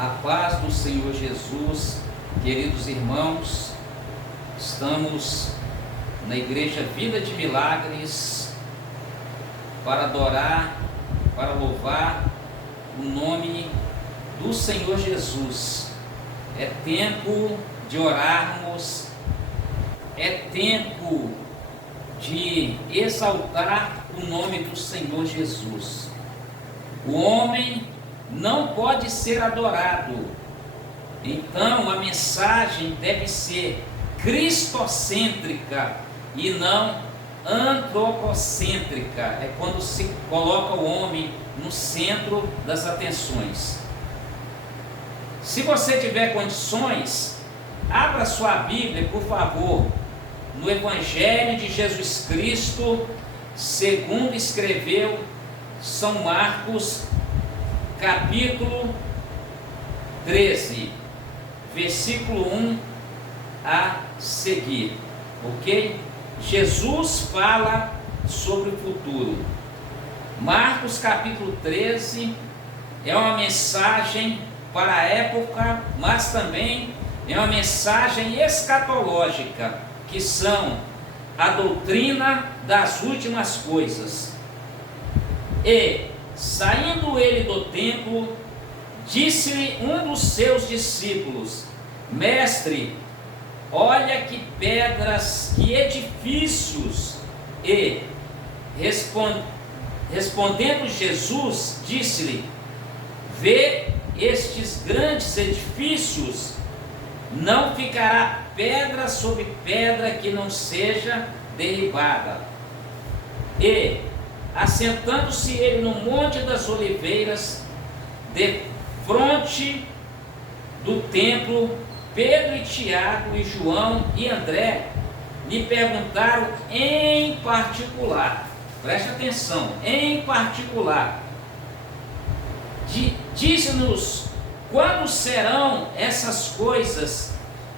A paz do Senhor Jesus, queridos irmãos, estamos na Igreja Vida de Milagres para adorar, para louvar o nome do Senhor Jesus. É tempo de orarmos, é tempo de exaltar o nome do Senhor Jesus. O homem não pode ser adorado, então a mensagem deve ser cristocêntrica e não antropocêntrica. É quando se coloca o homem no centro das atenções. Se você tiver condições, abra sua Bíblia, por favor, no Evangelho de Jesus Cristo, segundo escreveu São Marcos, capítulo 13, versículo 1 a seguir, ok? Jesus fala sobre o futuro. Marcos capítulo 13 é uma mensagem para a época, mas também é uma mensagem escatológica, que são a doutrina das últimas coisas. E, saindo ele do templo, disse-lhe um dos seus discípulos: Mestre, olha que pedras, que edifícios. E, respondendo Jesus, disse-lhe: Vê estes grandes edifícios, não ficará pedra sobre pedra que não seja derribada. E, assentando-se ele no Monte das Oliveiras, defronte do templo, Pedro e Tiago e João e André lhe perguntaram em particular, preste atenção, em particular, dize-nos quando serão essas coisas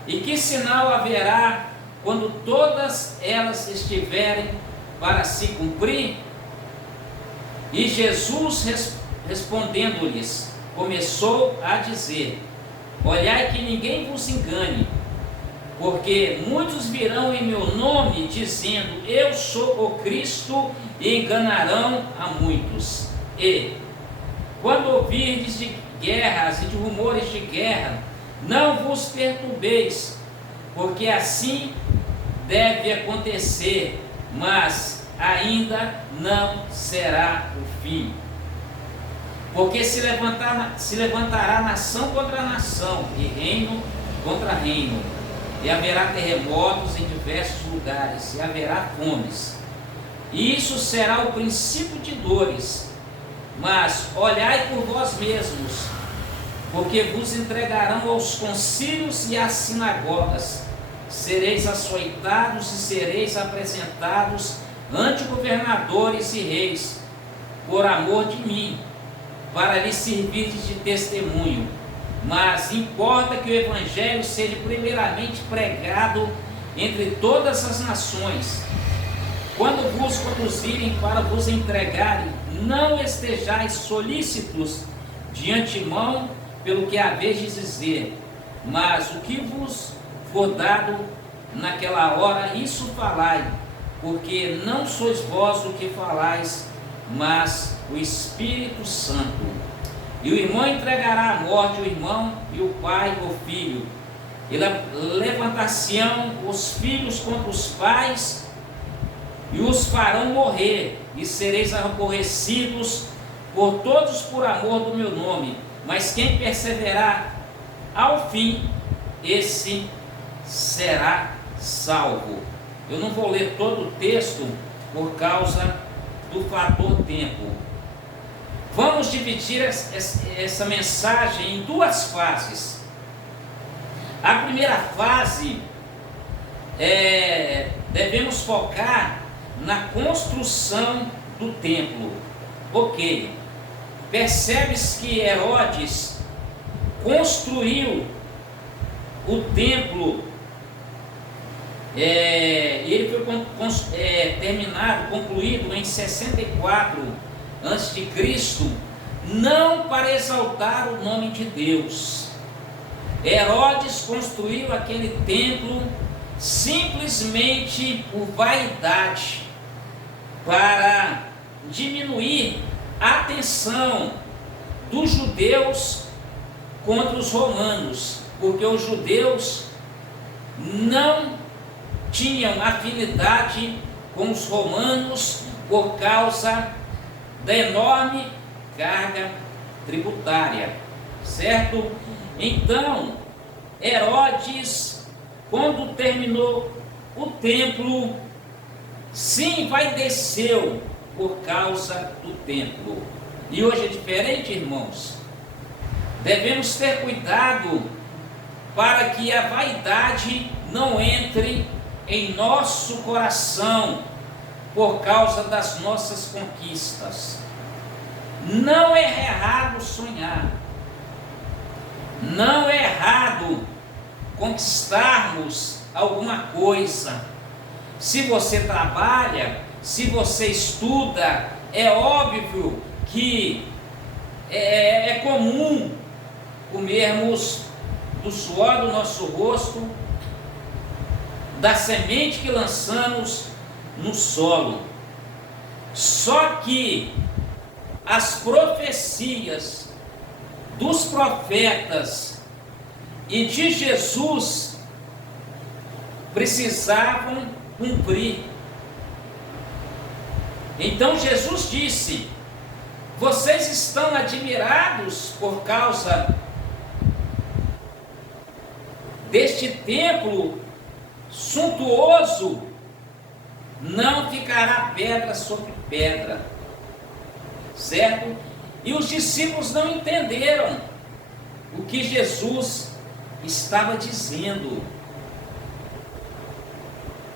e que sinal haverá quando todas elas estiverem para se cumprir? E Jesus, respondendo-lhes, começou a dizer: Olhai que ninguém vos engane, porque muitos virão em meu nome, dizendo: Eu sou o Cristo, e enganarão a muitos. E, quando ouvirdes de guerras e de rumores de guerra, não vos perturbeis, porque assim deve acontecer, mas ainda não será o fim. Porque se levantará nação contra nação, e reino contra reino, e haverá terremotos em diversos lugares, e haverá fomes. E isso será o princípio de dores. Mas olhai por vós mesmos, porque vos entregarão aos concílios e às sinagogas, sereis açoitados e sereis apresentados ante governadores e reis, por amor de mim, para lhes servirdes de testemunho. Mas importa que o Evangelho seja primeiramente pregado entre todas as nações. Quando vos conduzirem para vos entregarem, não estejais solícitos de antemão pelo que haveis de dizer, mas o que vos for dado naquela hora, isso falai, porque não sois vós o que falais, mas o Espírito Santo. E o irmão entregará à morte o irmão, e o pai o filho. E levantar-se-ão os filhos contra os pais, e os farão morrer, e sereis aborrecidos por todos por amor do meu nome. Mas quem perseverar ao fim, esse será salvo. Eu não vou ler todo o texto por causa do fator tempo. Vamos dividir essa mensagem em duas fases. A primeira fase devemos focar na construção do templo. Ok, percebes que Herodes construiu o templo, ele foi concluído em 64 a.C., não para exaltar o nome de Deus. Herodes construiu aquele templo simplesmente por vaidade, para diminuir a atenção dos judeus contra os romanos, porque os judeus não tinham afinidade com os romanos por causa da enorme carga tributária, certo? Então, Herodes, quando terminou o templo, sim, desceu por causa do templo. E hoje é diferente, irmãos. Devemos ter cuidado para que a vaidade não entre em nosso coração por causa das nossas conquistas. Não é errado sonhar, não é errado conquistarmos alguma coisa. Se você trabalha, se você estuda, é óbvio que é comum comermos do suor do nosso rosto, da semente que lançamos no solo. Só que as profecias dos profetas e de Jesus precisavam cumprir. Então Jesus disse: vocês estão admirados por causa deste templo suntuoso, não ficará pedra sobre pedra, certo? E os discípulos não entenderam o que Jesus estava dizendo.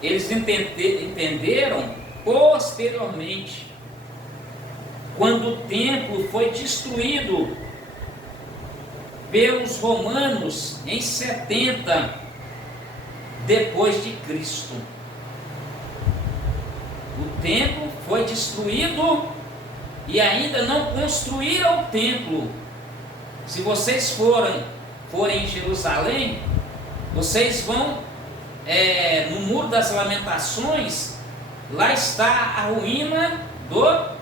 Eles entenderam posteriormente, quando o templo foi destruído pelos romanos em 70 depois de Cristo. O templo foi destruído e ainda não construíram o templo. Se vocês forem em Jerusalém, vocês vão no Muro das Lamentações, lá está a ruína do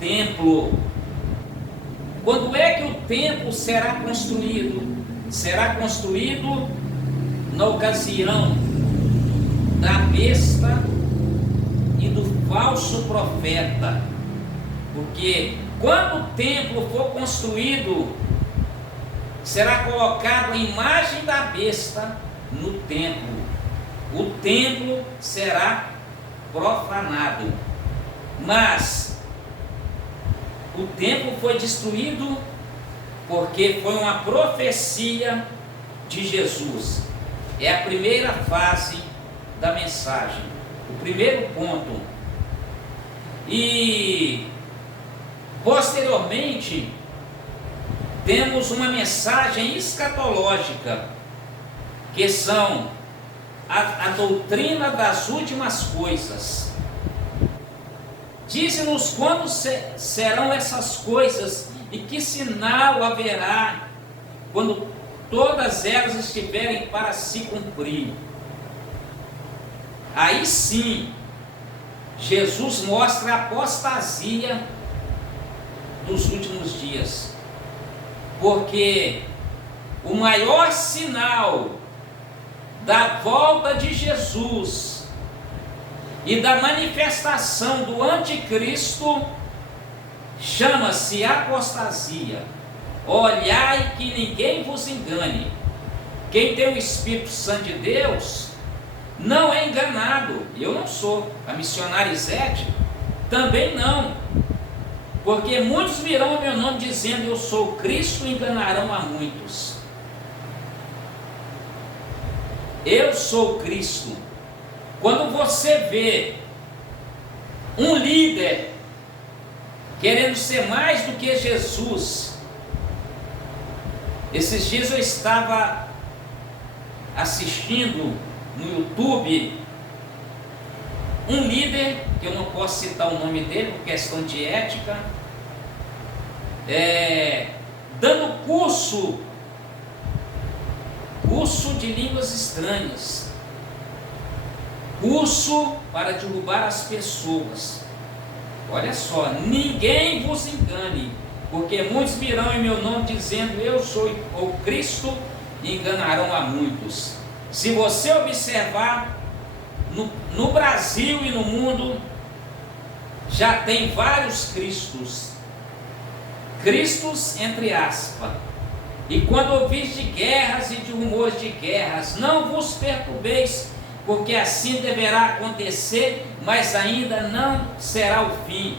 templo. Quando é que o templo será construído? Será construído na ocasião da besta e do falso profeta. Porque quando o templo for construído, será colocada a imagem da besta no templo. O templo será profanado. Mas o templo foi destruído porque foi uma profecia de Jesus. É a primeira fase da mensagem, o primeiro ponto. E posteriormente temos uma mensagem escatológica, que são a doutrina das últimas coisas. Diz-nos quando serão essas coisas e que sinal haverá quando todas elas estiverem para se cumprir. Aí sim, Jesus mostra a apostasia dos últimos dias, porque o maior sinal da volta de Jesus e da manifestação do anticristo chama-se apostasia. Olhai que ninguém vos engane. Quem tem o Espírito Santo de Deus não é enganado. Eu não sou. A missionária Isete também não. Porque muitos virão ao meu nome dizendo: eu sou Cristo, e enganarão a muitos. Eu sou Cristo. Quando você vê um líder querendo ser mais do que Jesus. Esses dias eu estava assistindo no YouTube um líder, que eu não posso citar o nome dele por questão de ética, dando curso de línguas estranhas, curso para derrubar as pessoas. Olha só, ninguém vos engane, porque muitos virão em meu nome dizendo eu sou o Cristo, e enganarão a muitos. Se você observar, no Brasil e no mundo já tem vários Cristos entre aspas. E quando ouvis de guerras e de rumores de guerras, não vos perturbeis, porque assim deverá acontecer, mas ainda não será o fim.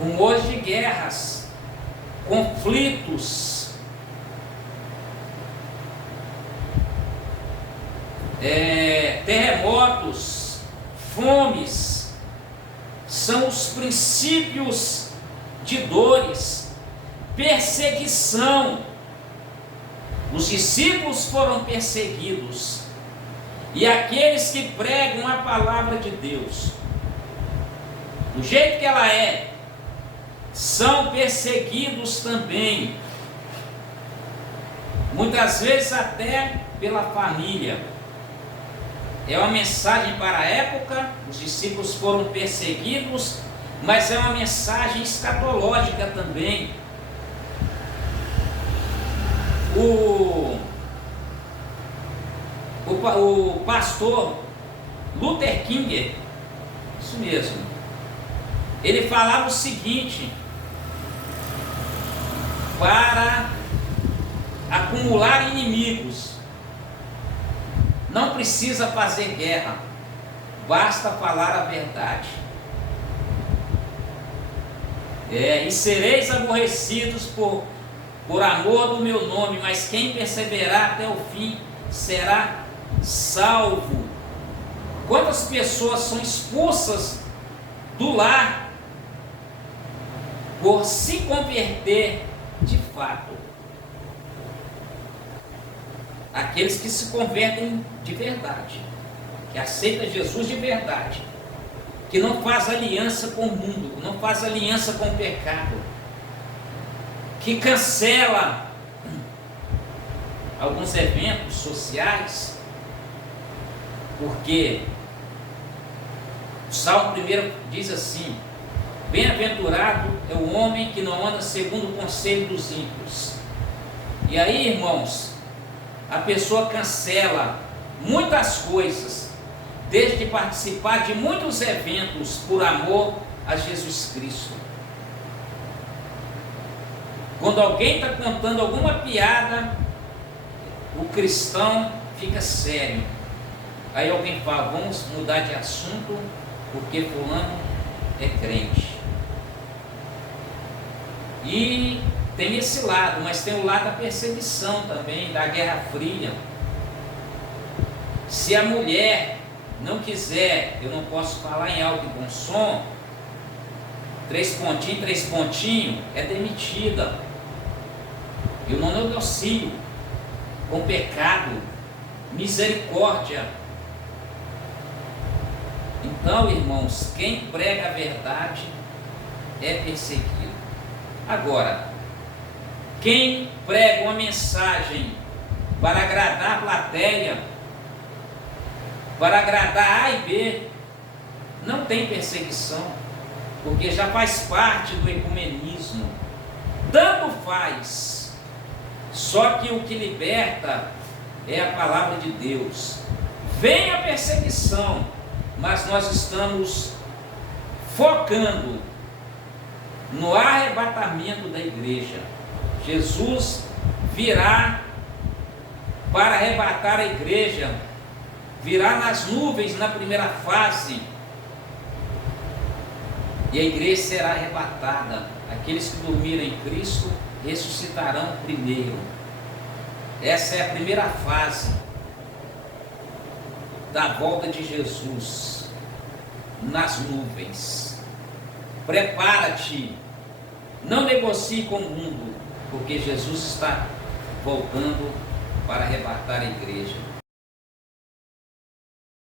Rumores de guerras, conflitos, terremotos, fomes, são os princípios de dores, perseguição. Os discípulos foram perseguidos, e aqueles que pregam a palavra de Deus, do jeito que ela é, são perseguidos também, muitas vezes até pela família. É uma mensagem para a época, os discípulos foram perseguidos, mas é uma mensagem escatológica também. O pastor Luther King, isso mesmo, ele falava o seguinte: para acumular inimigos, não precisa fazer guerra, basta falar a verdade. E sereis aborrecidos por amor do meu nome, mas quem perseverar até o fim será salvo. Quantas pessoas são expulsas do lar por se converter de fato? Aqueles que se convertem de verdade, que aceitam Jesus de verdade, que não faz aliança com o mundo, não faz aliança com o pecado, que cancela alguns eventos sociais, porque o Salmo 1 diz assim: bem-aventurado é o homem que não anda segundo o conselho dos ímpios. E aí, irmãos, a pessoa cancela muitas coisas, desde participar de muitos eventos por amor a Jesus Cristo. Quando alguém está contando alguma piada, o cristão fica sério. Aí alguém fala: vamos mudar de assunto, porque fulano é crente. E tem esse lado, mas tem o lado da perseguição também, da Guerra Fria. Se a mulher não quiser, eu não posso falar em alto e bom som, 3 pontinhos, é demitida. Eu não negocio com pecado, misericórdia. Então, irmãos, quem prega a verdade é perseguido. Agora, quem prega uma mensagem para agradar a plateia, para agradar A e B, não tem perseguição, porque já faz parte do ecumenismo. Tanto faz, só que o que liberta é a palavra de Deus. Vem a perseguição, mas nós estamos focando no arrebatamento da igreja. Jesus virá para arrebatar a igreja, virá nas nuvens na primeira fase, e a igreja será arrebatada. Aqueles que dormiram em Cristo ressuscitarão primeiro. Essa é a primeira fase da volta de Jesus nas nuvens. Prepara-te, não negocie com o mundo, porque Jesus está voltando para arrebatar a igreja.